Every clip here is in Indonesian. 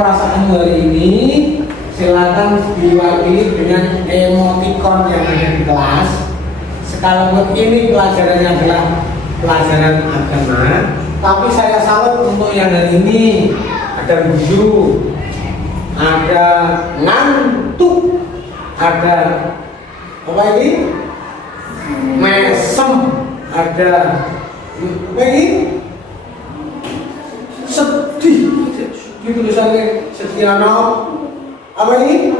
perasaan hari ini silakan diwakili dengan emoticon yang ada di kelas. Sekalipun ini pelajarannya adalah pelajaran agama, tapi saya salut untuk yang hari ini. Ada guyu, ada ngantuk, ada apa ini? Mesem, ada apa ini? Sedih. Di tulisannya Setiano apa ini?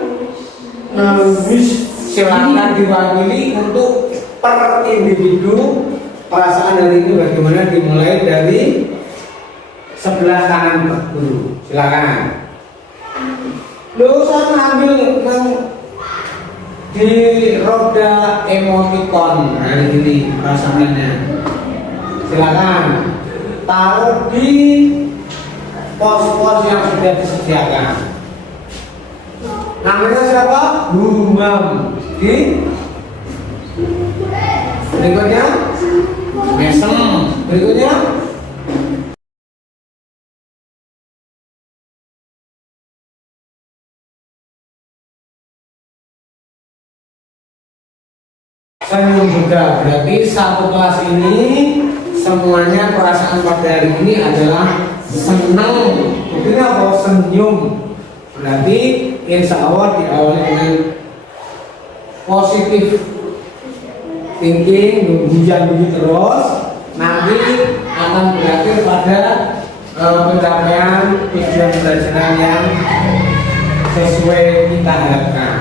Nangis. Silakan diwakili untuk per individu. Perasaan hari ini bagaimana, dimulai dari sebelah kanan Pak Guru. Silakan. Lu saya ambil yang di roda emoticon hari ini perasaannya. Silakan taruh di pos-pos yang sudah disediakan. Namanya siapa? Humam. Di berikutnya mesem. Berikutnya senyum juga. Berarti satu kelas ini semuanya perasaan pada hari ini adalah senang. Buktinya apa? Senyum. Berarti insya Allah diawali dengan positif thinking, hujan terus, nanti akan berakhir pada pencapaian tujuan pelajaran yang sesuai kita harapkan.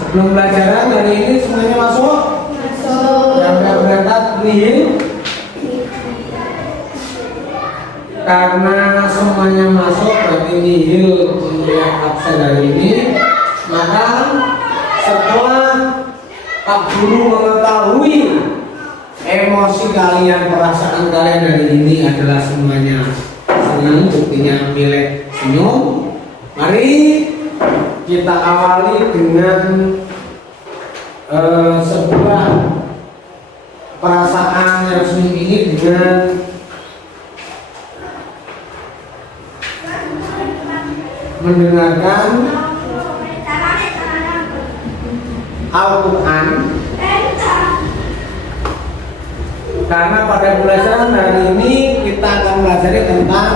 Sebelum pelajaran hari ini semuanya masuk? Masuk. Yang sudah berangkat nihil? Karena semuanya masuk berarti nihil untuk yang absen hari ini. Maka setelah Pak Guru mengetahui emosi kalian, perasaan kalian hari ini adalah semuanya senang, buktinya milik senyum. Mari kita awali dengan sebuah perasaan yang senyum ini dengan mendengarkan Al-Quran. Karena pada pelajaran hari ini kita akan belajar tentang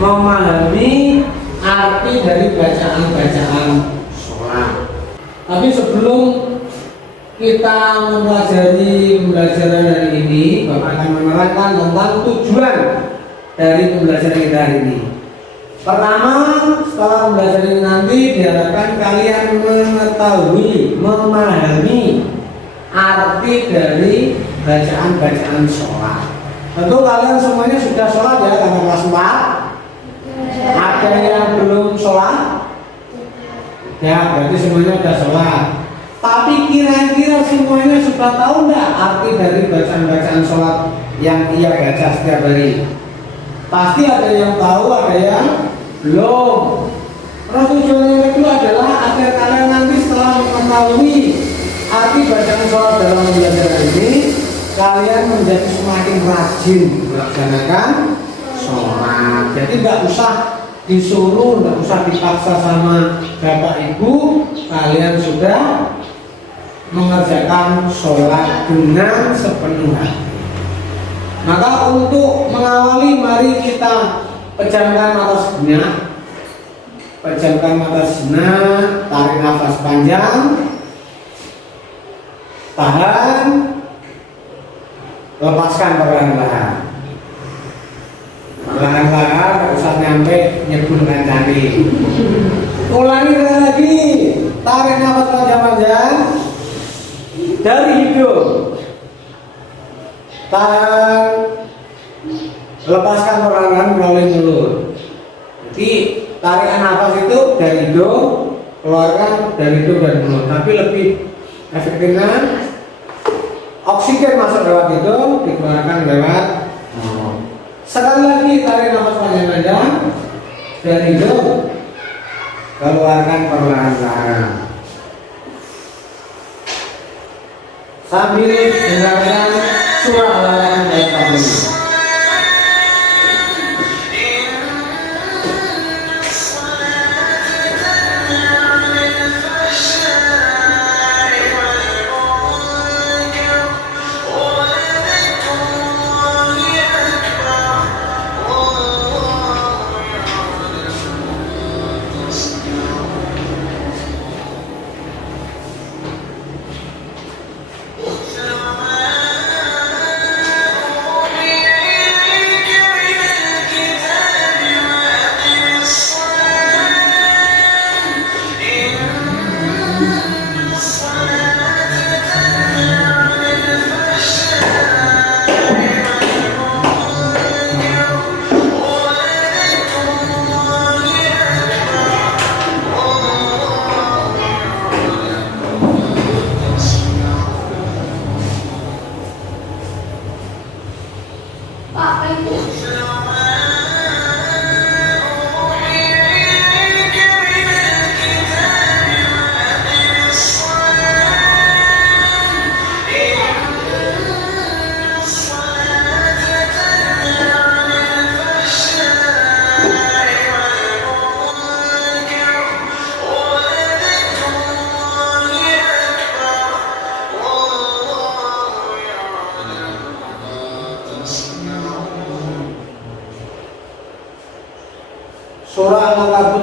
memahami arti dari bacaan-bacaan sholat. Tapi sebelum kita mempelajari pembelajaran hari ini, Bapak akan menerangkan tentang tujuan dari pembelajaran kita hari ini. Pertama, setelah belajar ini nanti diharapkan kalian mengetahui, memahami arti dari bacaan-bacaan sholat. Tentu kalian semuanya sudah sholat ya, karena kelas 4. Ada yang belum sholat? Ya, berarti semuanya sudah sholat. Tapi kira-kira semuanya sudah tahu nggak arti dari bacaan-bacaan sholat yang ia baca setiap hari? Pasti ada yang tahu, ada yang belum. Terus tujuannya itu adalah agar kalian nanti setelah mengetahui arti bacaan sholat dalam pembelajaran ini, kalian menjadi semakin rajin melaksanakan sholat. Jadi nggak usah disuruh, nggak usah dipaksa sama bapak ibu, kalian sudah mengerjakan sholat dengan sepenuh hati. Maka untuk mengawali, mari kita pejamkan mata sejenak. Pejamkan mata sejenak, tarik nafas panjang, tahan, lepaskan perlahan-lahan. Perlahan-lahan, nggak usah nyampe nyebulkan cari. Ulangi lagi, tarik nafas panjang-panjang dari hidung. Tahan, lepaskan perlahan-lahan melalui mulut. Jadi tarikan nafas itu dari hidung, keluarkan dari hidung dan mulut. Tapi lebih efektifnya oksigen masuk lewat hidung, dikeluarkan lewat mulut. Sekali lagi tarik nafas panjang-panjang dari hidung, keluarkan perlahan-lahan. Sambil dengarkan surah Al-An'am ayat 45.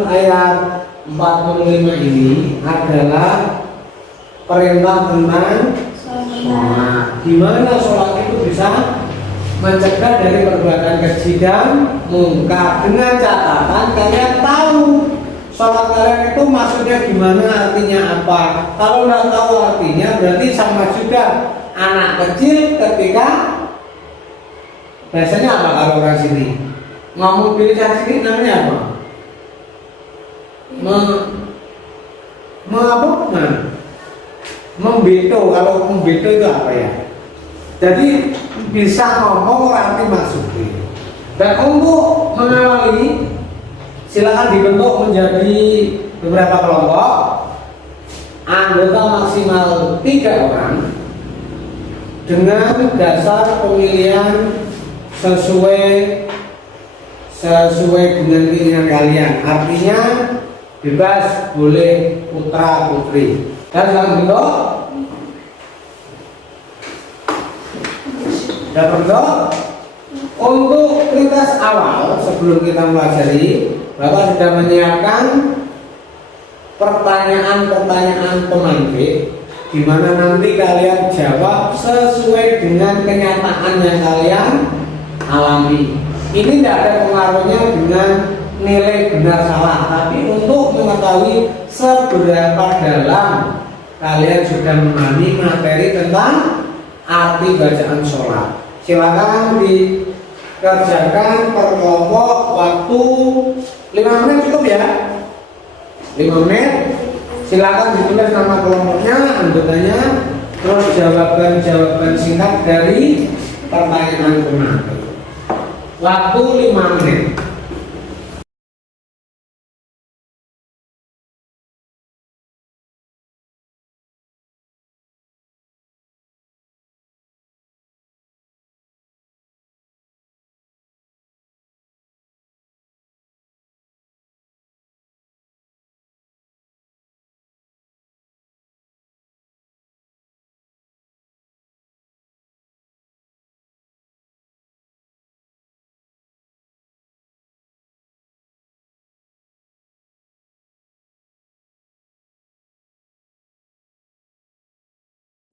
ayat 45 ini adalah perintah tentang sholat. Gimana sholat itu bisa mencegah dari perbuatan keji dan mungkar. Dengan catatan kalian tahu sholat kalian itu maksudnya gimana, artinya apa. Kalau nggak tahu artinya berarti sama juga anak kecil ketika biasanya apa kalau orang sini ngomong pilih sini namanya apa? Membeto. Kalau membeto itu apa ya? Jadi bisa ngomong arti maksudnya. Dan untuk mengawali silakan dibentuk menjadi beberapa kelompok, anggota maksimal 3 orang dengan dasar pemilihan sesuai dengan keinginan kalian. Artinya bebas, boleh putra putri. Dan silakan bentuk. Dan bentuk. Untuk prioritas awal sebelum kita pelajari, Bapak sudah menyiapkan pertanyaan-pertanyaan pemantik, di mana nanti kalian jawab sesuai dengan kenyataan yang kalian alami. Ini tidak ada pengaruhnya dengan nilai benar salah, tapi untuk mengetahui seberapa dalam kalian sudah memahami materi tentang arti bacaan sholat. Silakan dikerjakan per kelompok, waktu 5 menit cukup ya. 5 menit. Silakan ditulis nama kelompoknya, anggotanya, terus jawaban singkat dari pertanyaan pemantik. Waktu 5 menit.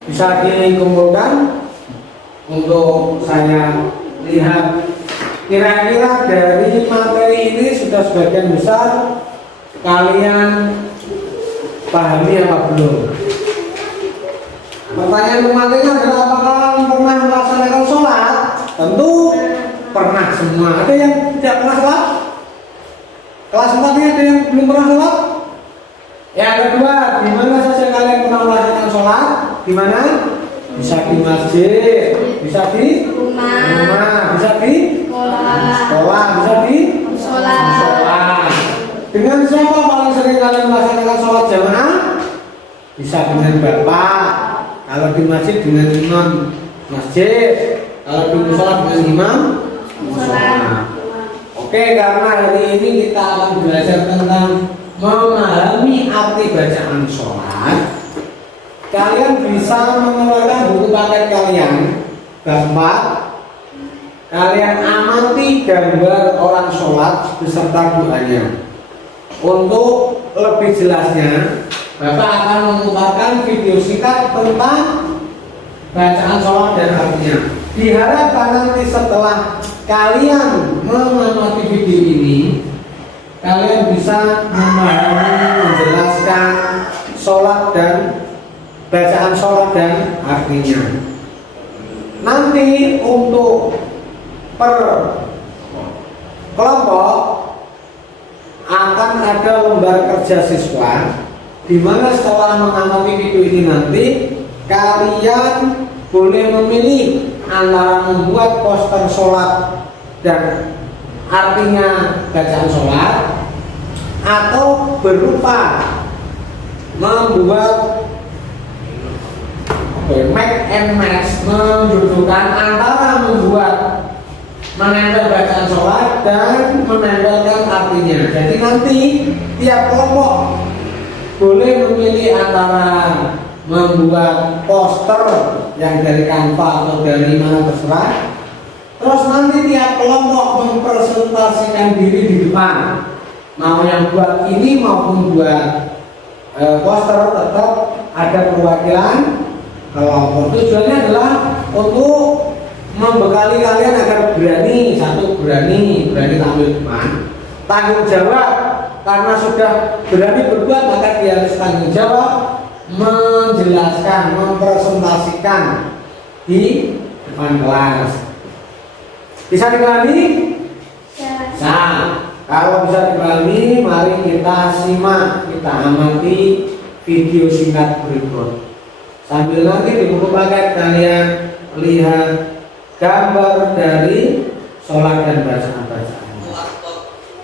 Bisa dikumpulkan untuk saya lihat kira-kira dari materi ini sudah sebagian besar kalian pahami apa belum? Pertanyaan pemantiknya adalah apakah kalian pernah melaksanakan sholat? Tentu pernah semua. Ada yang tidak pernah sholat? Kelas 4 ini ada yang belum pernah sholat? Yang kedua, di mana saja kalian pernah melaksanakan sholat? Di mana? Bisa di masjid, bisa di rumah, bisa di sekolah, bisa di musola. Dengan siapa paling sering kalian melaksanakan sholat jamaah? Bisa dengan bapak. Kalau di masjid dengan imam masjid. Kalau di musola dengan imam musola. Oke, karena hari ini kita akan belajar tentang memahami arti bacaan sholat. Kalian bisa mengeluarkan buku paket kalian, gambar. Kalian amati gambar orang sholat beserta doanya. Untuk lebih jelasnya, Bapak akan memutarkan video singkat tentang bacaan sholat dan artinya. Diharapkan nanti setelah kalian mengamati video ini, kalian bisa memahami, menjelaskan sholat dan bacaan sholat dan artinya. Nanti untuk per kelompok akan ada lembar kerja siswa, di mana setelah mengamati video ini nanti kalian boleh memilih antara membuat poster sholat dan artinya bacaan sholat, atau berupa membuat make and match, mendudukan antara membuat menempel bacaan sholat dan menempelkan artinya. Jadi nanti tiap kelompok boleh memilih antara membuat poster yang dari Canva atau dari mana terserah. Terus nanti tiap kelompok mempresentasikan diri di depan mau yang buat ini maupun buat poster tetap ada perwakilan kelompok. Tujuannya adalah untuk membekali kalian agar berani, satu berani tampil depan, tanggung jawab, karena sudah berani berbuat maka dia harus tanggung jawab menjelaskan, mempresentasikan di depan kelas. Bisa dipahami? Nah, kalau bisa dipahami, mari kita simak, kita amati video singkat berikut. Sambil nanti di buku paket kalian lihat gambar dari sholat dan bacaan-bacaan.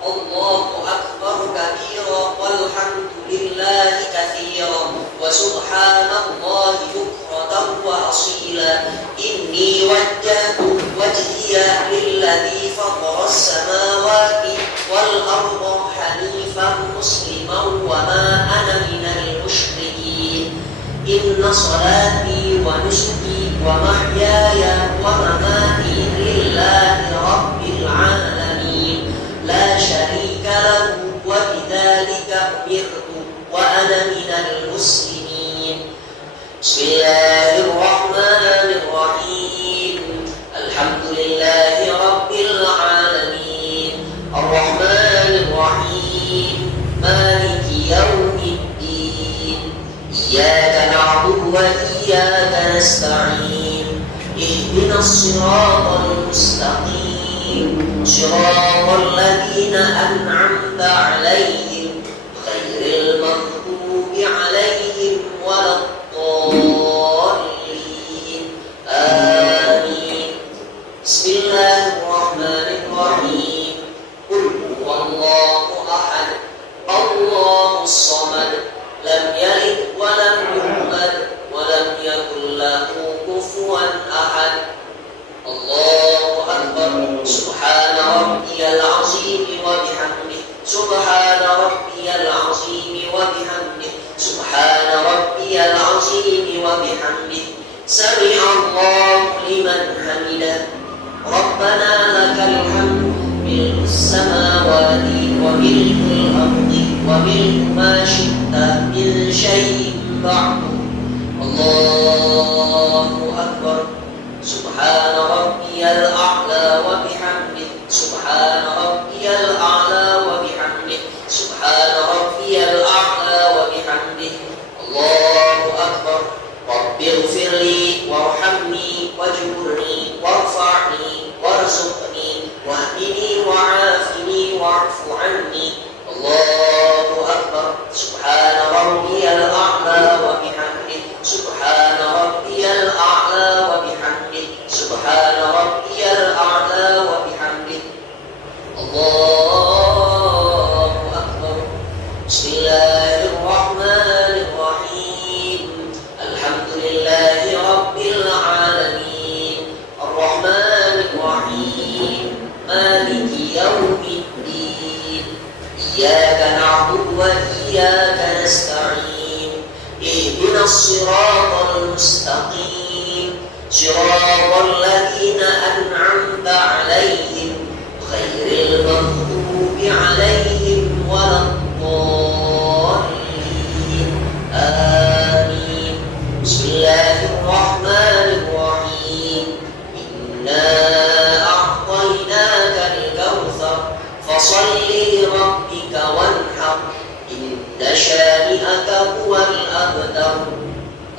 Allahu akbar kabira walhamdulillahi katsira wa subhanallahi bukratan wa asila. Inni wajjahtu wajhiya lilladzi fatara as-samawati wal arda hanifan musliman wa ma ana minal musyrikin. Inna salati wa nusuki wa mahyaya wa mamati lillahi rabbil alamin la syarika lahu wa bidzalika umirtu wa ana minal muslimin. Bismillahirrahmanirrahim. Alhamdulillahi rabbil alamin arrahmanir rahim maliki yaumiddin. Iyyaka na'budu wa iyyaka nasta'in. Ihdinas siratal mustaqim. Siratal ladzina an'amta 'alaihim ghairil maghdubi 'alaihim waladdallin. Amin. Bismillahirrahmanirrahim. Qul huwallahu ahad. Allahus samad. Lam yalid wa lam yulad wa lam yakul lahu kufuwan ahad. Allahu akbar. Subhana rabbiyal azim wa bihamdihi. Subhana rabbiyal azim wa bihamdihi. Subhana rabbiyal azim wa bihamdihi. Sami'a Allahu liman hamidah. Rabbana lakal hamdu mil'us samawati wa mil'ul ardi wa mil'u ma syi'ta min syai'in ba'du. Allahu akbar. Subhana rabbiyal a'la wa bihamdihi. Subhana rabbiyal a'la wa bihamdihi. Subhana rabbiyal a'la wa bihamdihi. Allahu akbar. Rabbighfirli warhamni wajburni warfa'ni warzuqni wahdini wa'afini wa'fu anni. Allahu akbar. Subhana rabbiyal a'la wa bihamdihi. Subhana rabbiyal a'la wa bihamdihi. Subhana rabbiyal a'la wa bihamdihi. Allahu akbar. Bismillahirrahmanirrahim. Alhamdulillahi rabbil alamin arrahmanir rahim maliki yaumiddin. Iyyaka na'budu wa iyyaka nasta'in. Ihdinas siratal mustaqim. Siratal ladzina an'amta 'alaihim ghairil maghdubi 'alaihim waladdallin. Amin. Bismillahirrahmanirrahim. Inna a'tainakal kautsar fasalli li rabbika wanhar. Inna syani'aka huwal abtar.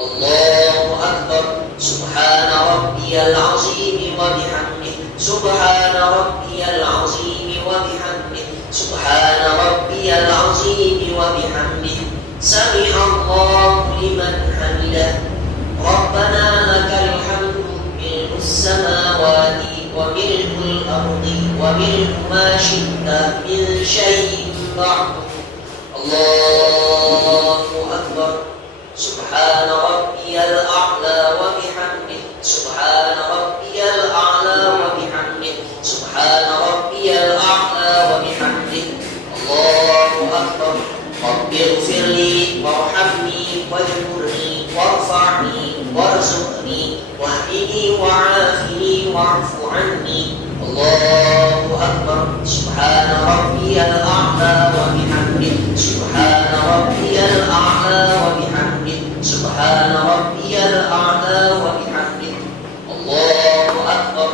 Allahu akbar. Subhana rabbiyal azim wa bihamdihi. Subhana rabbiyal azim wa bihamdihi. Subhana rabbiyal azim wa bihamdihi. Sami'a Allahu liman hamidah. Rabbana lakal hamdu mil'us samawati wa mil'ul ardi wa mil'u ma syi'ta min syai'in ba'du. Allahu akbar. Subhana rabbiyal a'la wa bihamdihi. Subhana rabbiyal a'la wa bihamdihi. Subhana rabbiyal a'la wa bihamdihi. Allahu akbar. Rabbighfirli warhamni wajburni warfa'ni warzuqni wahdini wa'afini wa'fu anni. Allahu أكبر سبحان ربي الأعلى وبحمده سبحان ربي الأعلى وبحمده سبحان ربي الأعلى وبحمده الله أكبر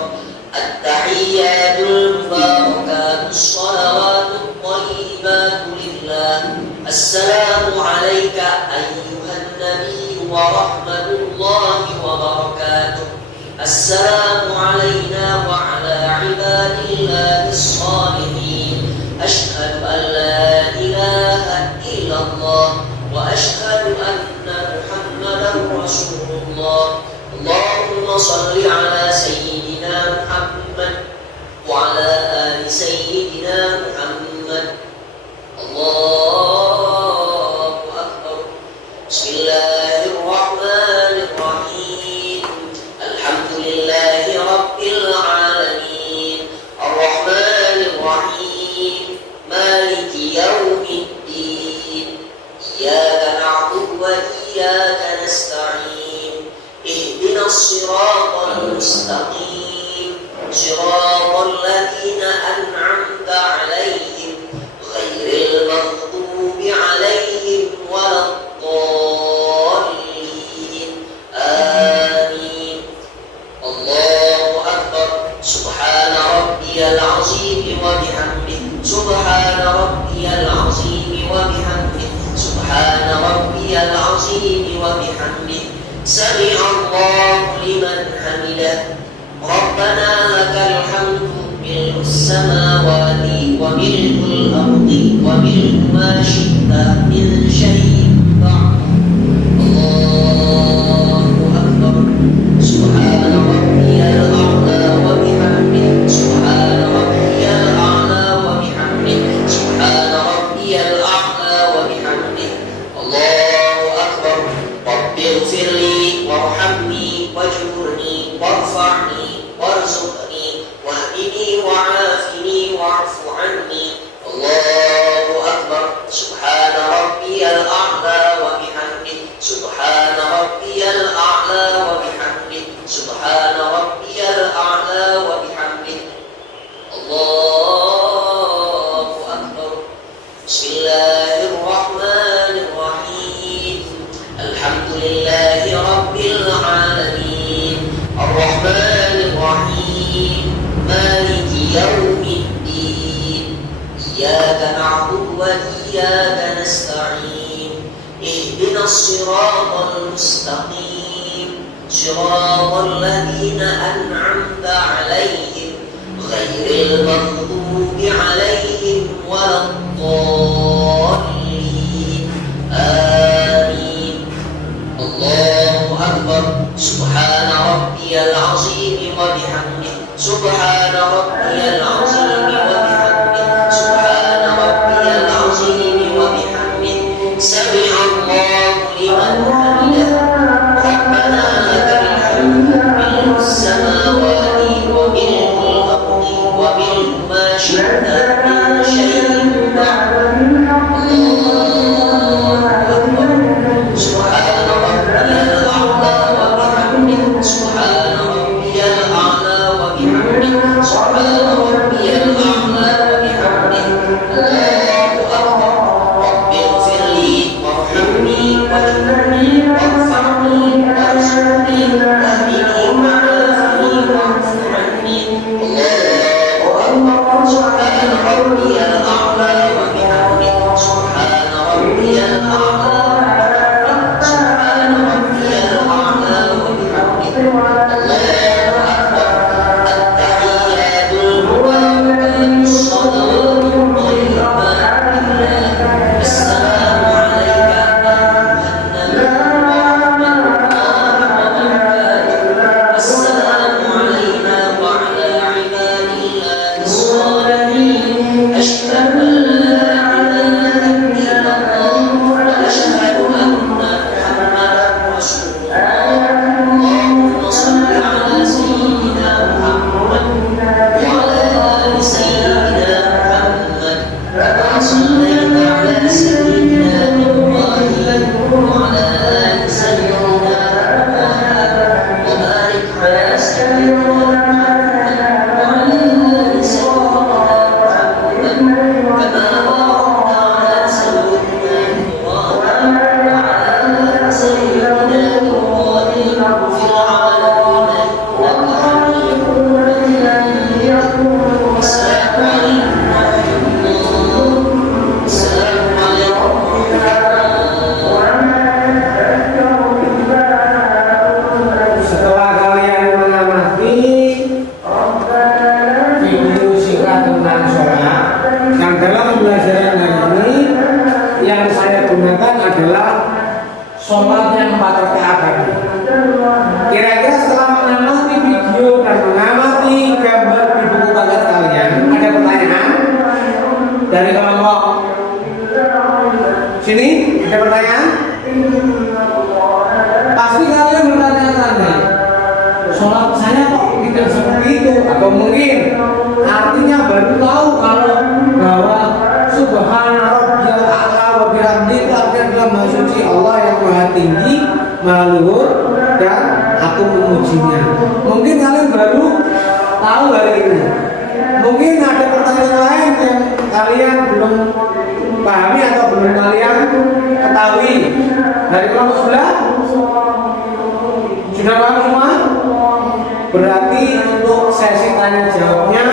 التحيات المباركات الصلوات الطيبات لله السلام عليك أيها النبي ورحمة الله وبركاته السلام علينا وعلى عباد الله الصالحين أشهد أن لا إله إلا الله وأشهد أن محمدا رسول الله اللهم صل على سيدنا محمد وعلى آل سيدنا محمد الله أكبر بسم الله الرحمن الرحيم الحمد لله رب العالمين الرحمن الرحيم مالك يوم الدين إياك نعبد وإياك نستعين اهدنا الصراط المستقيم صراط الذين أنعمت عليهم غير المغضوب عليهم ولا الضالين آمين الله أكبر سبحان ربي العظيم وبحمده سبحان ربي العظيم وبحمده سبحان ربي العظيم وبحمده سمع الله لمن حمده ربنا لك الحمد ملء السماوات وملء الأرض وملء ما شئت من شيء بعد الله أكبر سبحان ربي الأعلى وبحمده سبحان ربي الأعلى وبحمده سبحان ربي الأعلى وبحمده الله أكبر رب اغفر لي وارحمني واجبرني وارفعني وارزقني واهدني وعافني واعف عني الله أكبر سبحان ربي الأعلى وبحمده سبحان ربي الأعلى وبحمده سبحان ربي الأعلى وبحمده الله أكبر بسم الله الرحمن الرحيم الحمد لله رب العالمين الرحمن الرحيم مالك يوم الدين إياك نعبد وإياك نستعين اهدنا الصراط المستقيم صراط الذين أنعمت عليهم غير المغضوب عليهم ولا الضالين آمين الله أكبر سبحان ربي العظيم وبحمده سبحان ربي العظيم وبحمده سبحان ربي العظيم وبحمده سمع الله لمن حمده ربنا لك الحمد ملء السماوات وملء الأرض وملء ما شئت من شيء بعد الله أكبر سبحان ربي الأعلى وبحمده سبحان ربي الأعلى وبحمده سبحان ربي الأعلى وبحمده الله أكبر رب اغفر لي Sini, ada pertanyaan? Pasti kalian bertanya-tanya, sholat saya kok tidak seperti itu? Atau mungkin artinya baru tahu kalau bahwa Subhana Rabbiyal A'la wa bihamdihi itu artinya adalah Maha Suci Allah yang Maha Tinggi, Maha Luhur, dan aku memujinya. Mungkin kalian baru tahu hari ini. Mungkin ada pertanyaan lain yang kalian belum pahami atau belum kalian ketahui. Dari kelompok sebelah sudah paham semua? Berarti untuk sesi tanya jawabnya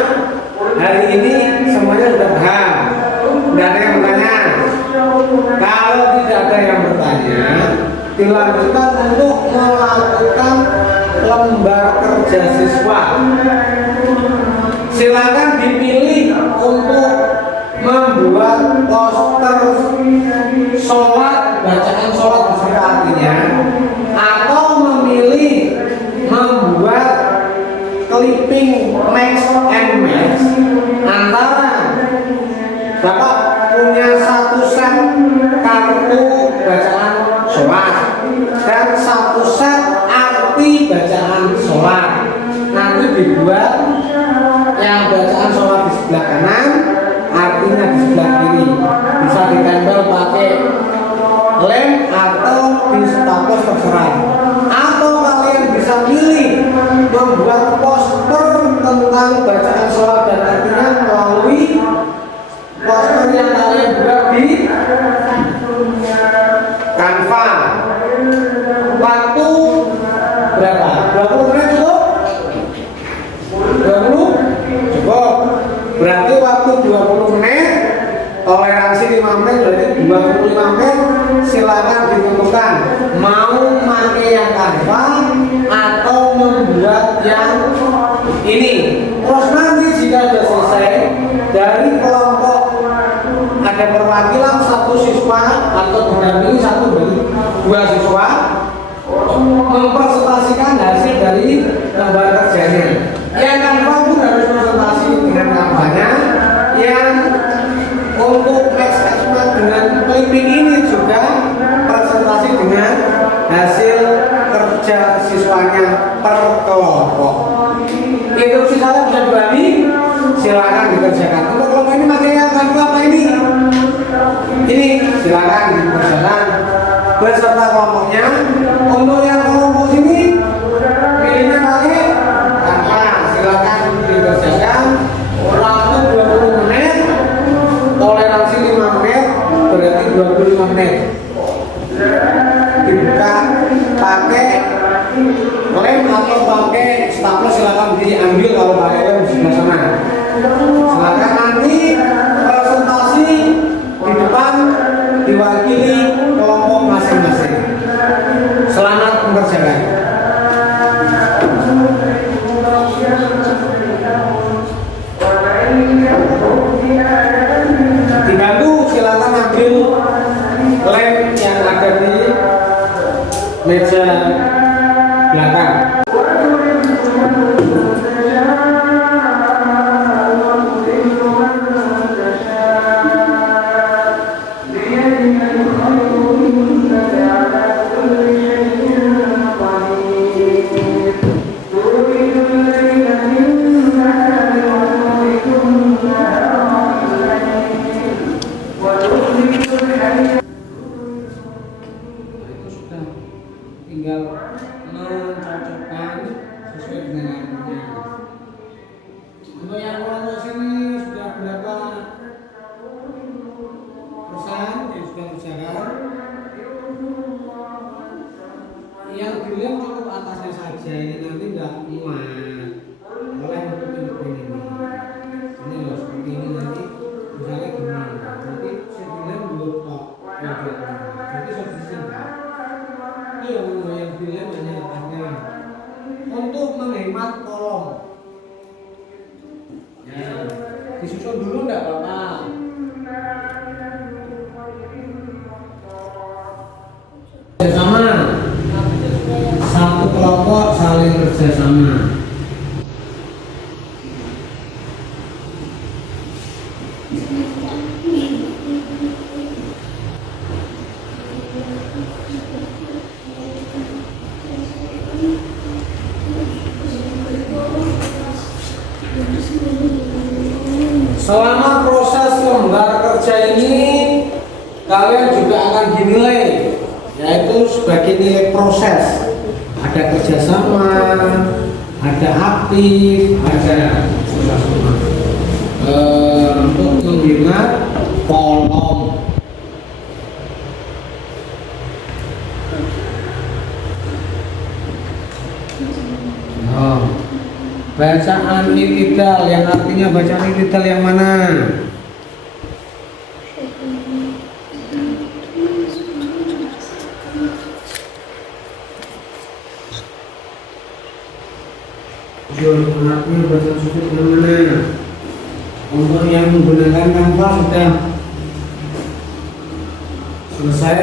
hari ini semuanya sudah paham. Tidak ada yang bertanya. Kalau tidak ada yang bertanya, dilanjutkan untuk melakukan lembar kerja siswa. Silakan dipilih untuk membuat poster sholat, bacaan sholat beserta artinya, atau memilih membuat clipping mix and match antara Bapak punya satu set kartu bacaan sholat dan satu set arti bacaan sholat. Nanti dibuat yang bacaan sholat di sebelah kanan, artinya di sebelah kiri. Bisa ditempel pakai lem atau di staples terserah. Atau kalian bisa pilih membuat poster tentang bacaan sholat dan artinya melalui poster yang kalian buat di Canva. Waktu berapa? 20 menit cukup? 20? Cukup. Berarti waktu 20 menit, toleransi 5 menit, berarti 25 menit. Silakan ditentukan mau pakai yang Canva atau membuat yang ini. Terus nanti jika sudah selesai, dari kelompok ada perwakilan satu siswa atau didampingi satu dari 2 siswa mempresentasikan hasil dari lembar kerjanya. Yang Canva pun harus presentasi dengan kampanye. Yang untuk next assessment dengan clipping ini juga presentasi dengan hasil kerja siswanya per kelompok. Instruksi saya bisa dibagi, silakan dikerjakan. Untuk kelompok ini pakai yang Canva apa ini? Ini silakan dikerjakan beserta kelompoknya. Untuk yang kelompok sini pilihnya pakai Canva, silakan dikerjakan. Waktu 20 menit, toleransi 5 menit, berarti 25 menit. Dibuka pakai lem atau pakai staples, silakan diambil kalau pakai lem di sebelah sana. Silakan nanti presentasi di depan diwakili kelompok masing-masing. Selamat mengerjakan. Dibantu silakan ambil lem yang ada di meja belakang. Tinggal mencocokkan sesuai dengan artinya. Untuk yang kelompok sini sudah berapa persen yang sudah kerjakan? Yang dilihat cukup atasnya saja, ini nanti tidak muat. Oleh untuk ini. Ini loh seperti ini nanti misalnya gini. Nanti saya dulu top yang di atas. Jadi seperti ini. Yang dilihat hanya ada untuk menghemat kolom. Ya, disusun dulu enggak apa-apa. Kerjasama, satu kelompok saling kerjasama. Selama proses lembar kerja ini kalian juga akan dinilai, yaitu sebagai nilai proses. Ada kerjasama, ada aktif, ada untuk menghemat kolom. Bacaan i'tidal yang artinya bacaan i'tidal yang mana? Artinya bacaan sujud yang mana? Untuk yang menggunakan kanvas sudah selesai.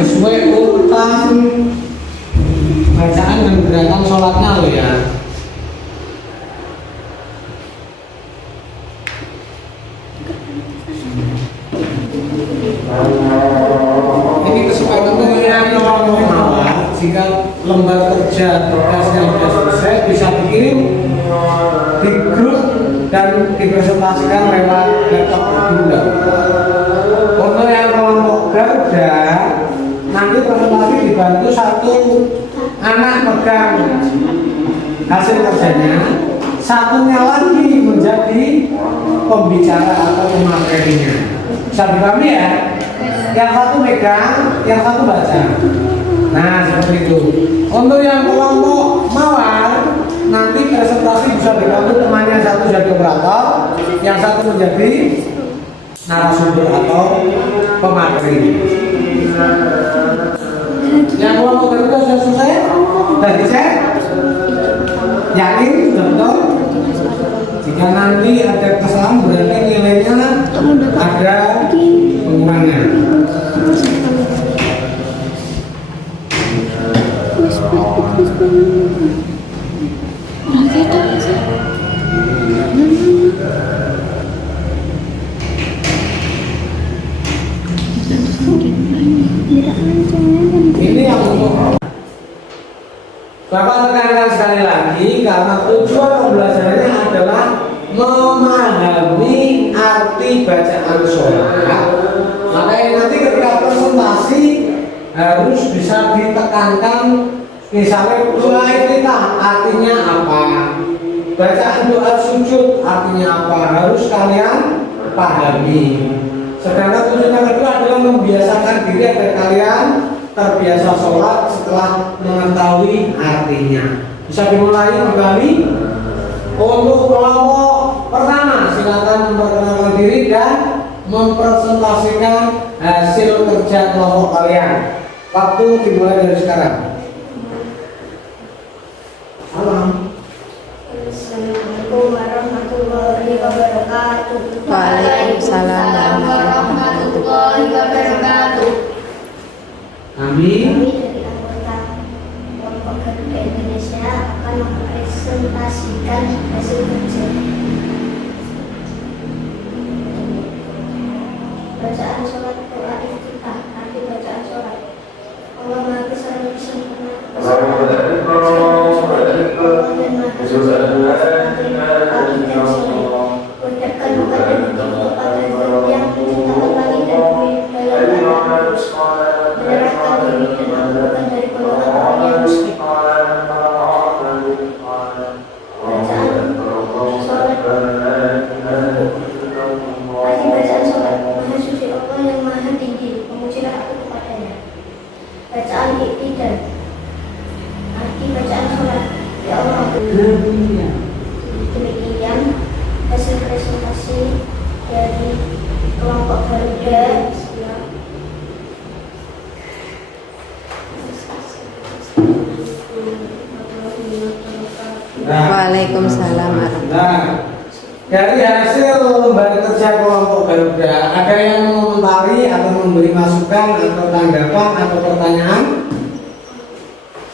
Sesuai urutan bacaan dan gerakan sholatnya lo ya. Ini kesempatannya jika lembar kerja tugasnya sudah selesai bisa dikirim di grup dan dipresentasikan lewat laptop berdua. Untuk yang kelompok Garuda nanti presentasi dibantu satu anak pegang hasil kerjanya, satunya lagi menjadi pembicara atau pematerinya. Bisa dipahami ya? Yang satu megang, yang satu baca. Nah seperti itu. Untuk yang kelompok Mawar nanti presentasi bisa dibantu temannya, satu jadi operator, yang satu menjadi narasumber atau pemateri. Yang kelompok Garuda sudah selesai? Sudah dicek? Yakin? Betul? Jika nanti ada kesalahan berarti nilainya ada pengurangan. Ini yang untuk Bapak tekankan sekali lagi karena tujuan pembelajarannya adalah memahami arti bacaan sholat. Makanya nanti ketika presentasi harus bisa ditekankan, misalnya doa iftitah artinya apa, bacaan doa sujud artinya apa, harus kalian pahami. Sedangkan tujuan yang kedua adalah membiasakan diri agar kalian terbiasa sholat setelah mengetahui artinya. Bisa dimulai dipahami? Untuk kelompok pertama silakan memperkenalkan diri dan mempresentasikan hasil kerja kelompok kalian. Waktu dimulai dari sekarang. Salam. Assalamualaikum warahmatullahi wabarakatuh. Waalaikumsalam warahmatullahi wabarakatuh. Kami dari anggota kelompok Garuda Indonesia akan mempresentasikan hasil kerja. Bacaan sholat doa iftitah, arti bacaan sholat. Allah Maha Besar dan Sempurna. Bacaan i'tidal, arti bacaan sholat. Ya Allah, demikian hasil presentasi dari kelompok Garuda. Waalaikumsalam. Nah, dari hasil lembar kerja kelompok Garuda, ada yang mengomentari atau memberi masukan atau tanggapan atau pertanyaan?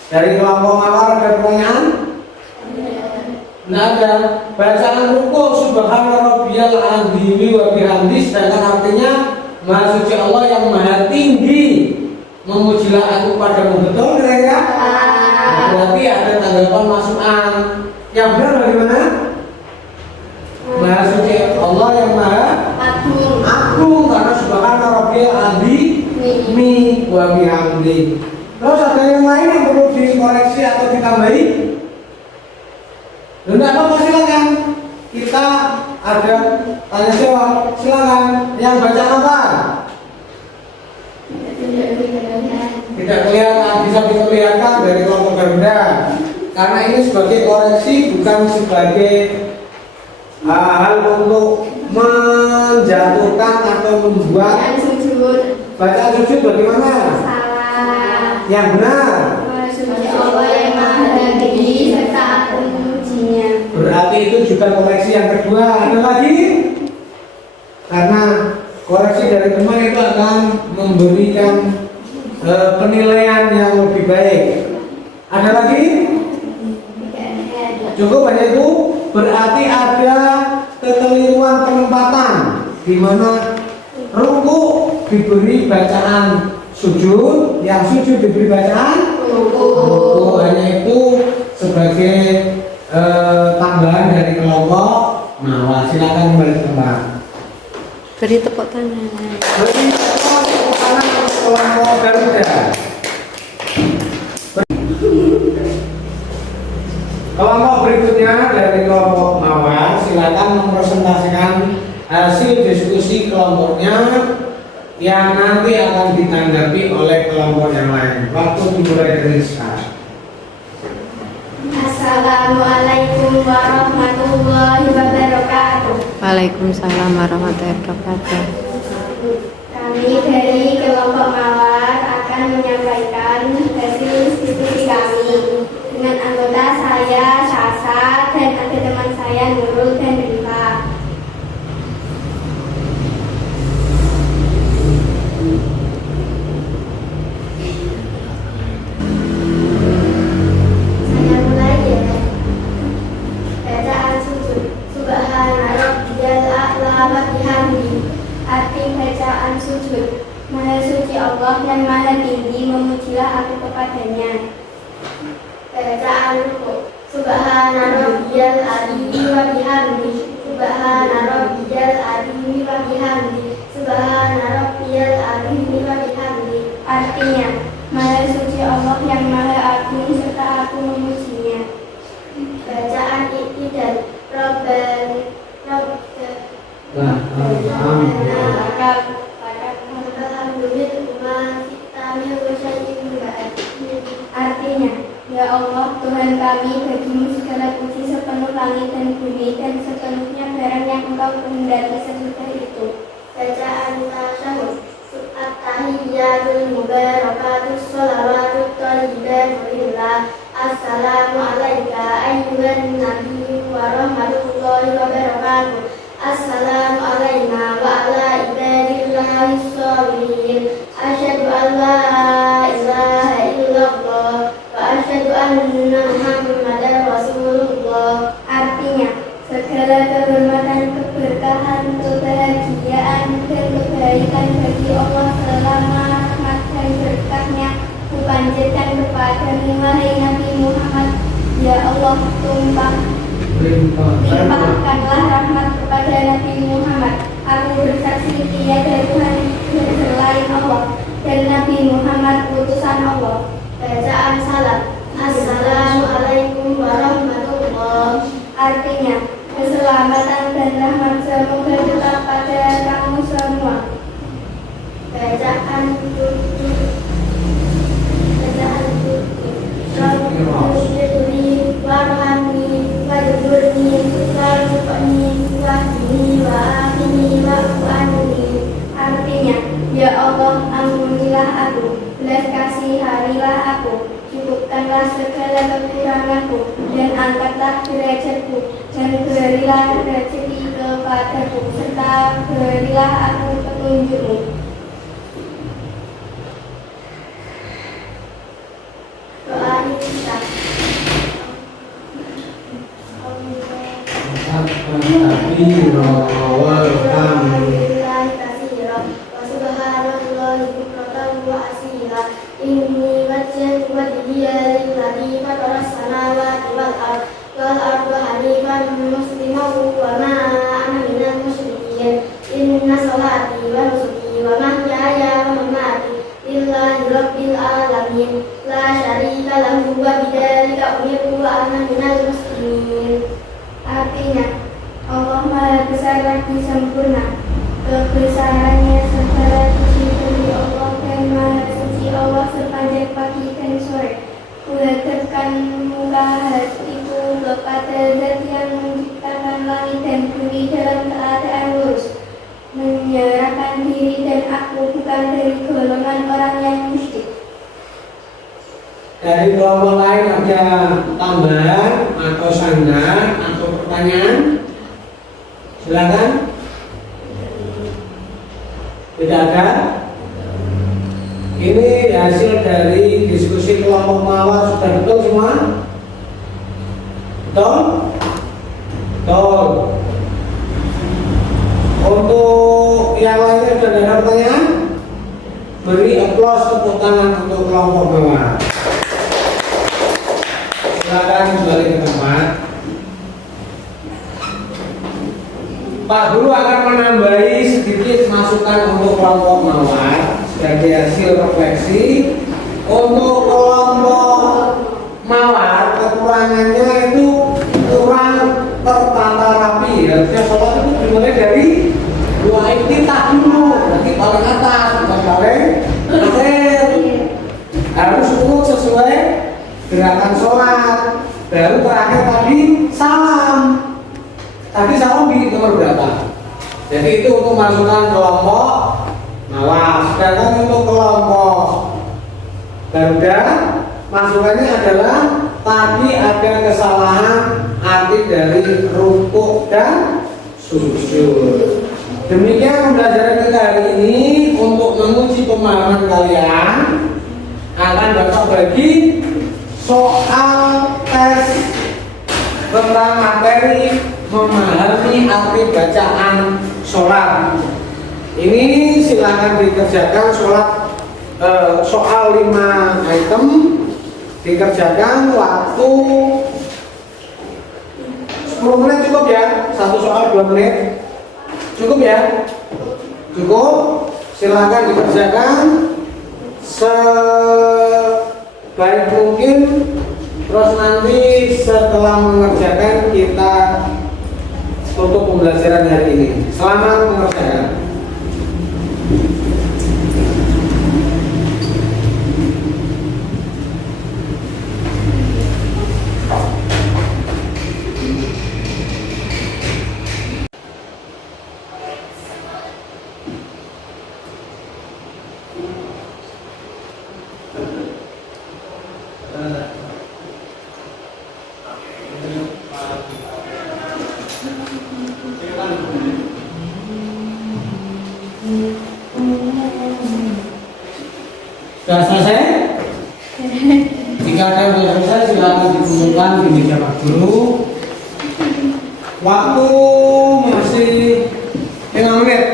Dari kelompok Mawar ada pertanyaan? Nah, ada bacaan ruku subhana rabbiyal azimi wa bihamdi, sedangkan artinya Maha suci Allah yang maha tinggi, memujilah aku padamu, betul kira-kira? Berarti ada tanggapan masukan. Yang benar bagaimana? Maha suci Allah yang maha agung karena subhana rabbil azim wa bihamdi. Terus ada yang lain yang perlu dikoreksi atau ditambahi? Tidak apa-apa, silakan. Kita ada tanya jawab, silakan. Yang baca apa? Tidak kelihatan, bisa diperlihatkan dari kelompok Garuda. Karena ini sebagai koreksi, bukan sebagai hal untuk menjatuhkan atau membuat. Bacaan sujud bagaimana? Salah. Yang benar. Suci Allah yang maha tinggi serta aku memujinya. Berarti itu juga koreksi yang kedua. Ada lagi? Karena koreksi dari teman itu akan memberikan penilaian yang lebih baik. Ada lagi? Cukup hanya itu. Berarti ada kekeliruan penempatan di mana ruku diberi bacaan sujud, yang sujud diberi bacaan ruku. Hanya itu sebagai tambahan dari kelompok Mawa. Silakan kembali ke tempat. Beri tepuk tangan. Beri tepuk tangan untuk kelompok Garuda. Kelompok berikutnya dari kelompok Mawar, silakan mempresentasikan hasil diskusi kelompoknya yang nanti akan ditanggapi oleh kelompok yang lain. Waktu dimulai dari sekarang. Assalamualaikum warahmatullahi wabarakatuh. Waalaikumsalam warahmatullahi wabarakatuh. Kami dari kelompok Mawar akan menyampaikan hasil diskusi kami dengan anggota saya Sasa dan ada teman saya Nurul dan Rifa. Saya mulai ya. Bacaan sujud. Subhana rabbiyal a'la wa bihamdi. Arti bacaan sujud. Maha suci Allah yang maha tinggi, memujilah aku kepadanya. Bacaan ruku. Subhana rabbiyal azimi wa bihamdi. Subhana rabbiyal azimi wa bihamdi. Subhana rabbiyal azimi wa bihamdi. Artinya, maha suci Allah yang maha agung serta aku memujinya. Bacaan iktidal. Artinya, ya Allah, Tuhan kami, bagimu segala puji sepenuh langit dan bumi dan sepenuhnya barang yang Engkau kehendaki sesudah itu. Bacaan tasyahud. At-tahiyyatul mubarakatus sholawatut thayyibatu lillah. Assalamu alayka ayyuhan nabiyyu wa rahmatullahi wa barakatuh. Assalamu alayna wa ala ibadillahis sholihin. Asyhadu an la ilaha illallah wa asyhadu anna Muhammadar Rasulullah. Artinya, segala kehormatan, keberkahan, kebahagiaan dan kebaikan bagi Allah selama rahmat dan berkahnya kupanjatkan kepadamu wahai Nabi Muhammad. Ya Allah, limpahkanlah rahmat kepada Nabi Muhammad. Aku bersaksi tiada Tuhan selain Allah dan Nabi Muhammad utusan Allah. Bacaan salam. Assalamualaikum warahmatullahi. Artinya, keselamatan dan rahmat semoga tetap pada kamu semua. Bacaan Rabbi warhamni wadburni warzuqni wahdini wa'afini wa'fu'anni. Artinya, ya Allah, ampunilah aku, belas kasihanilah aku, cukupkanlah segala kekuranganku, dan angkatlah derajatku, dan berilah rezeki kepadaku, serta berilah aku petunjukmu. Doa kita. Inni wajjahtu wajhiya alladzi fatara as-samawati wal arda hanifan musliman wa ma ana minal musyrikin. Inna sholati wa nusuki wa mahyaya wa mamati lillahi rabbil alamin la syarika lahu wa bidzalika umirtu wa ana minal muslimin. Artinya, Allah Maha Besar lagi sempurna, kebesarannya segala puji bagi Allah dan Maha Suci Allah sepanjang pagi dan sore. Kuhadapkan muka hatiku kepada Zat yang menciptakan langit dan bumi dalam keadaan lurus, menyerahkan diri dan aku bukan dari golongan orang yang musyrik. Dari kelompok lain ada tambahan atau sandaran atau pertanyaan? Silakan. Tidak ada. Ini hasil dari diskusi kelompok mawar. Sudah betul semua? Betul? Betul. Untuk yang lainnya sudah ada pertanyaan? Beri aplaus tepuk tangan untuk kelompok mawar. Silakan kembali ke tempat. Pak Guru akan menambahi sedikit masukan untuk kelompok mawar sebagai hasil refleksi. Untuk kelompok mawar kekurangannya itu kurang tertata rapi. Harusnya sholat itu dimulai dari dua iftitah dulu, nanti paling atas, bukan paling akhir. Harus urut sesuai gerakan sholat. Baru terakhir tadi salam. Tadi salam di nomor berapa? Jadi itu untuk masukan kelompok mawar. Sedangkan untuk kelompok Garuda masukannya adalah tadi ada kesalahan arti dari rukuk dan sujud. Demikian pembelajaran kita hari ini. Untuk menguji pemahaman kalian akan Bapak bagi soal tes tentang materi memahami arti bacaan sholat. Ini silakan dikerjakan soal 5 item, dikerjakan waktu 10 menit cukup ya, satu soal 2 menit cukup ya, cukup. Silakan dikerjakan sebaik mungkin. Terus nanti setelah mengerjakan kita tutup pembelajaran hari ini. Selamat mengerjakan. Sudah selesai? Jika ada yang sudah selesai, silakan dikumpulkan di meja Pak Guru. Waktu masih 5 menit.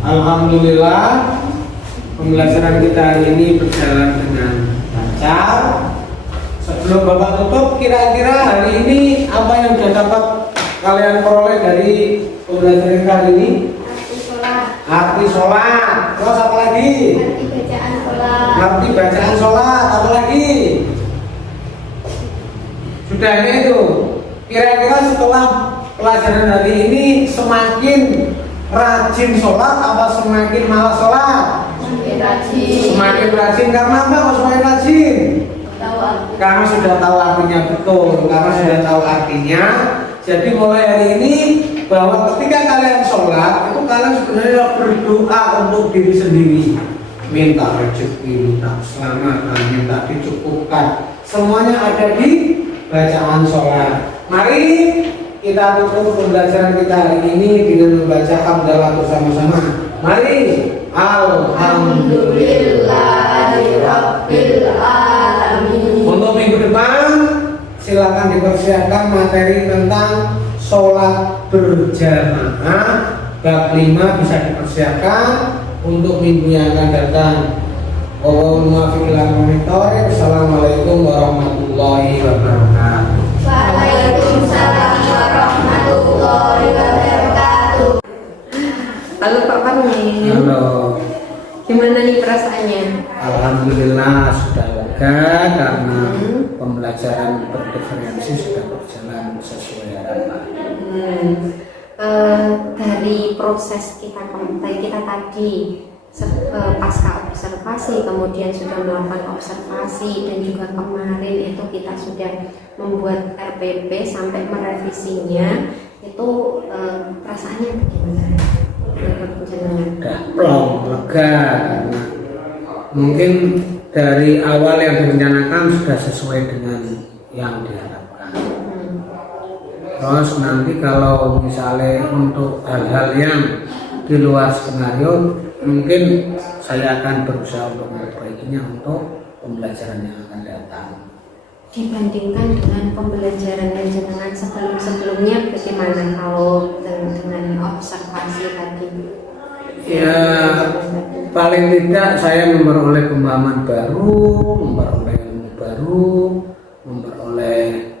Alhamdulillah, pembelajaran kita hari ini berjalan dengan lancar. Sebelum Bapak tutup, kira-kira hari ini apa yang sudah dapat kalian peroleh dari pembelajaran kali ini? Arti sholat. Arti sholat. Terus apa lagi? Arti bacaan sholat. Arti bacaan sholat. Apa lagi? Sudah ini itu. Kira-kira setelah pelajaran hari ini semakin rajin sholat apa semakin malas sholat? Semakin rajin. Semakin rajin karena apa? Kok semakin rajin? Tahu arti. Karena sudah tahu artinya, betul. Karena sudah tahu artinya. Jadi mulai hari ini bahwa ketika kalian sholat itu kalian sebenarnya berdoa untuk diri sendiri, minta rezeki, minta keselamatan, minta dicukupkan. Semuanya ada di bacaan sholat. Mari kita tutup pembelajaran kita hari ini dengan membaca hamdalah bersama-sama. Mari. Alhamdulillahirabbil alamin. Untuk minggu depan silakan dipersiapkan materi tentang sholat berjamaah. Bab 5 bisa dipersiapkan untuk minggu yang akan datang. Assalamualaikum warahmatullahi wabarakatuh. Waalaikumsalam warahmatullahi wabarakatuh. Halo Pak Parmin. Halo. Gimana nih perasaannya? Alhamdulillah sudah lega karena pembelajaran berdiferensi sudah berjalan sesuai harapan. Dari proses kita tadi pasca observasi, kemudian sudah melakukan observasi, dan juga kemarin itu kita sudah membuat RPP sampai merevisinya. Itu perasaannya bagaimana? Udah plong, lega karena mungkin dari awal yang direncanakan sudah sesuai dengan yang diharapkan. Terus nanti kalau misalnya untuk hal-hal yang di luar skenario, mungkin saya akan berusaha untuk memperbaikinya untuk pembelajaran yang akan datang. Dibandingkan dengan pembelajaran yang jenengan sebelum-sebelumnya, bagaimana kalau dengan observasi tadi? Ya, paling tidak saya memperoleh pemahaman baru, memperoleh ilmu baru, memperoleh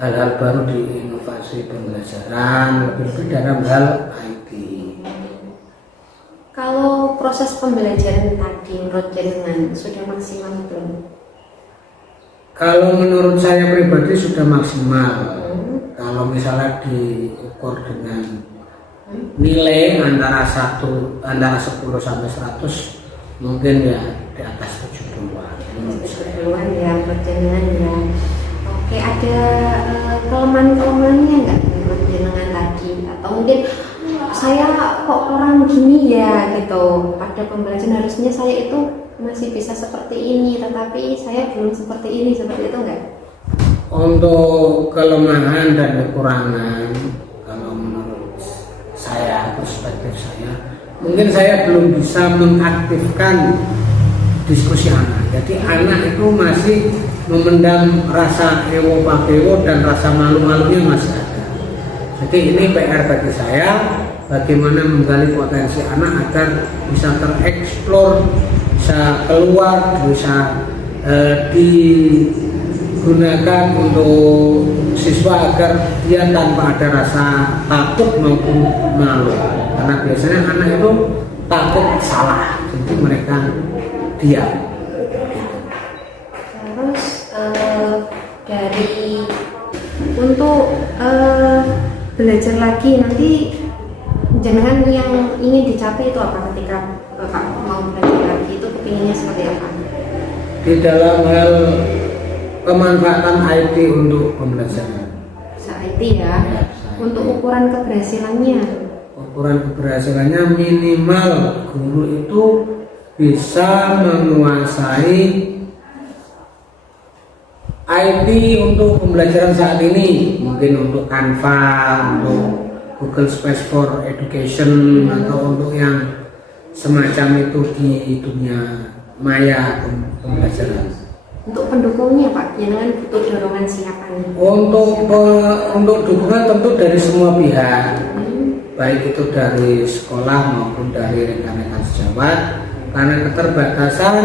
hal-hal baru di inovasi pembelajaran, lebih-lebih dalam hal IT. Kalau proses pembelajaran tadi menurut jenengan sudah maksimal belum? Kalau menurut saya pribadi sudah maksimal. Kalau misalnya diukur dengan nilai antara 10 sampai 100, mungkin ya di atas 70-an. 70-an ya menurut jenengan ya. Oke, ada kelemahan-kelemahannya nggak menurut jenengan tadi? Atau mungkin saya kok orang gini ya gitu, pada pembelajaran harusnya saya itu masih bisa seperti ini, tetapi saya belum seperti ini, seperti itu enggak? Untuk kelemahan dan kekurangan, kalau menurut saya, perspektif saya, mungkin saya belum bisa mengaktifkan diskusi anak. Jadi anak itu masih memendam rasa ewo pakewo dan rasa malu-malunya masih ada. Jadi ini PR bagi saya, bagaimana menggali potensi anak agar bisa tereksplor, bisa keluar, bisa digunakan untuk siswa agar dia tanpa ada rasa takut maupun malu. Karena biasanya anak itu takut salah, jadi mereka diam. Terus dari untuk belajar lagi nanti jenengan yang ingin dicapai itu apa ketika Bapak mau belajar lagi, itu kepinginnya seperti apa? Di dalam hal pemanfaatan IT untuk pembelajaran. IT ya. Untuk ukuran keberhasilannya. Ukuran keberhasilannya minimal guru itu bisa menguasai IT untuk pembelajaran saat ini, mungkin untuk Canva, untuk Google Space for Education, atau untuk yang semacam itu di dunia maya pembelajaran. Untuk pendukungnya Pak, jangan butuh dorongan siapa nih? Untuk dukungan tentu dari semua pihak, baik itu dari sekolah maupun dari rekan-rekan sejawat. Karena keterbatasan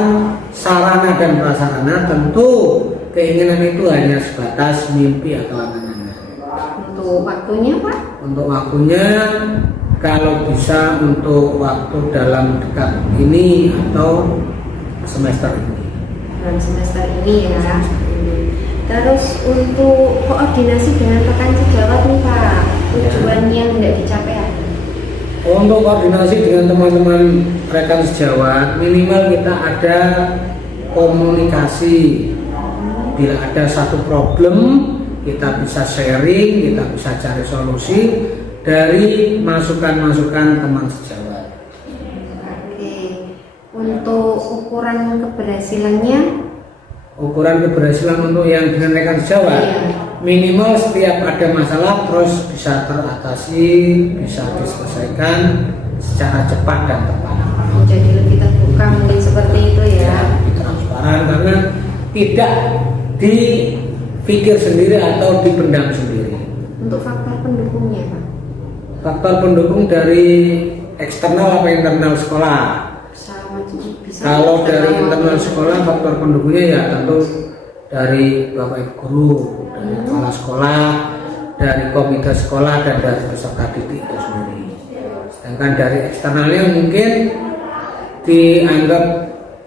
sarana dan prasarana, tentu keinginan itu hanya sebatas mimpi atau angan-angan. Untuk waktunya Pak? Untuk waktunya, kalau bisa untuk waktu dalam dekat ini atau semester ini. Dalam semester ini ya. Terus untuk koordinasi dengan rekan sejawat nih Pak, tujuan yang tidak dicapai apa? Untuk koordinasi dengan teman-teman rekan sejawat, minimal kita ada komunikasi. Bila ada satu problem, kita bisa sharing, kita bisa cari solusi dari masukan-masukan teman sejawat. Oke. Untuk ukuran keberhasilannya ukuran keberhasilan untuk yang dengan rekan sejawat Iya. minimal setiap ada masalah terus bisa teratasi, bisa diselesaikan secara cepat dan tepat. Jadi lebih terbuka mungkin seperti itu ya. Lebih transparan karena tidak dipikir sendiri atau dipendam sendiri. Untuk faktor pendukungnya Pak, Faktor pendukung dari eksternal apa internal sekolah? bisa Kalau dari eksternal internal maupun- sekolah faktor pendukungnya ya tentu dari Bapak Ibu guru, dari kepala sekolah, dari komite sekolah dan dari peserta didik itu sendiri. Sedangkan dari eksternalnya mungkin dianggap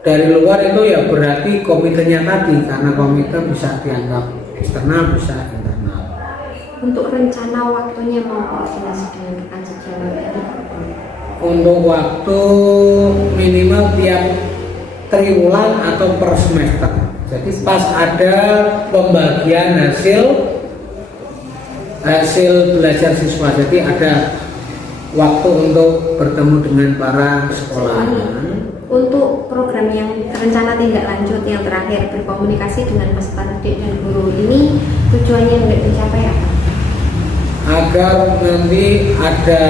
dari luar itu ya berarti komitenya tadi, karena komite bisa dianggap eksternal bisa internal. Untuk rencana waktunya mau koordinasi dengan rekan sejawat itu Untuk waktu minimal tiap triwulan atau per semester. Jadi pas ada pembagian hasil belajar siswa, jadi ada waktu untuk bertemu dengan para sekolahan. untuk program yang rencana tindak lanjut yang terakhir berkomunikasi dengan peserta didik dan guru ini tujuannya untuk mencapai apa? Agar nanti ada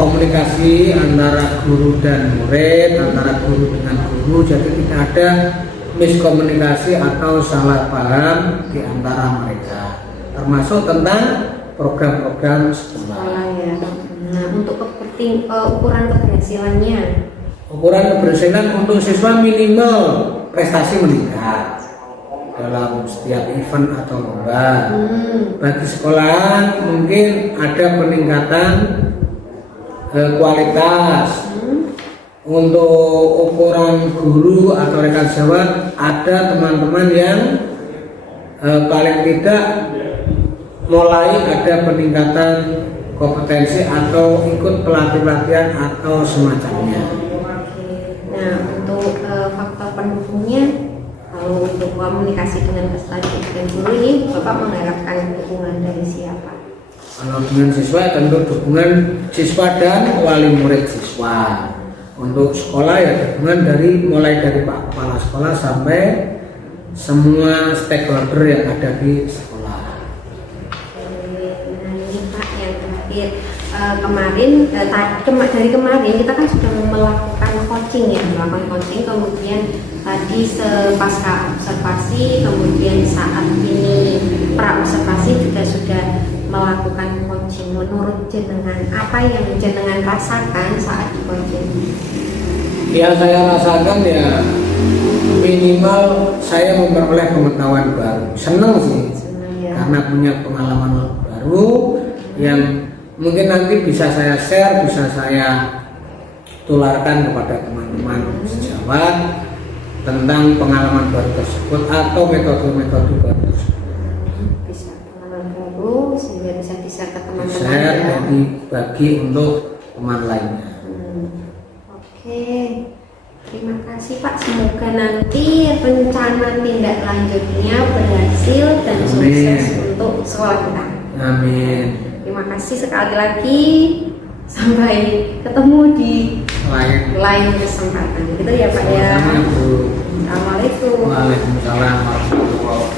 komunikasi antara guru dan murid, antara guru dengan guru, jadi tidak ada miskomunikasi atau salah paham di antara mereka, termasuk tentang program-program sekolah. Sekolah ya. Nah untuk ukuran keberhasilannya Ukuran keberhasilan untuk siswa minimal prestasi meningkat dalam setiap event atau lomba. Bagi sekolahan mungkin ada peningkatan kualitas. Untuk ukuran guru atau rekan sejawat ada teman-teman yang paling tidak mulai ada peningkatan kompetensi atau ikut pelatihan atau semacamnya. Nah, untuk faktor pendukungnya, kalau untuk komunikasi dengan peserta didik dan guru ini, Bapak mengharapkan dukungan dari siapa? Kalau dengan siswa tentu dukungan siswa dan wali murid siswa. Untuk sekolah ya dukungan mulai dari Pak Kepala Sekolah sampai semua stakeholder yang ada di sekolah. Nah ini Pak yang terakhir dari kemarin kita kan sudah melakukan coaching kemudian tadi pasca observasi, kemudian saat ini pra observasi juga sudah melakukan coaching. Menurut jenengan apa yang jenengan rasakan saat di coaching? Ya saya rasakan ya minimal saya memperoleh pengetahuan baru. Senang sih karena punya pengalaman baru yang mungkin nanti bisa saya share, bisa saya tularkan kepada teman-teman sejawat tentang pengalaman baru tersebut atau metode-metode baru tersebut. Bisa pengalaman baru sehingga bisa di-share ke teman-teman Share ya. dan dibagi untuk teman lainnya. Oke, terima kasih Pak. Semoga nanti rencana tindak lanjutnya berhasil dan sukses untuk sekolah kita. Amin. Terima kasih sekali lagi. Sampai ketemu di lain kesempatan. Gitu ya Pak ya. Sama-sama, Bu. Assalamualaikum. Waalaikumsalam warahmatullahi wabarakatuh.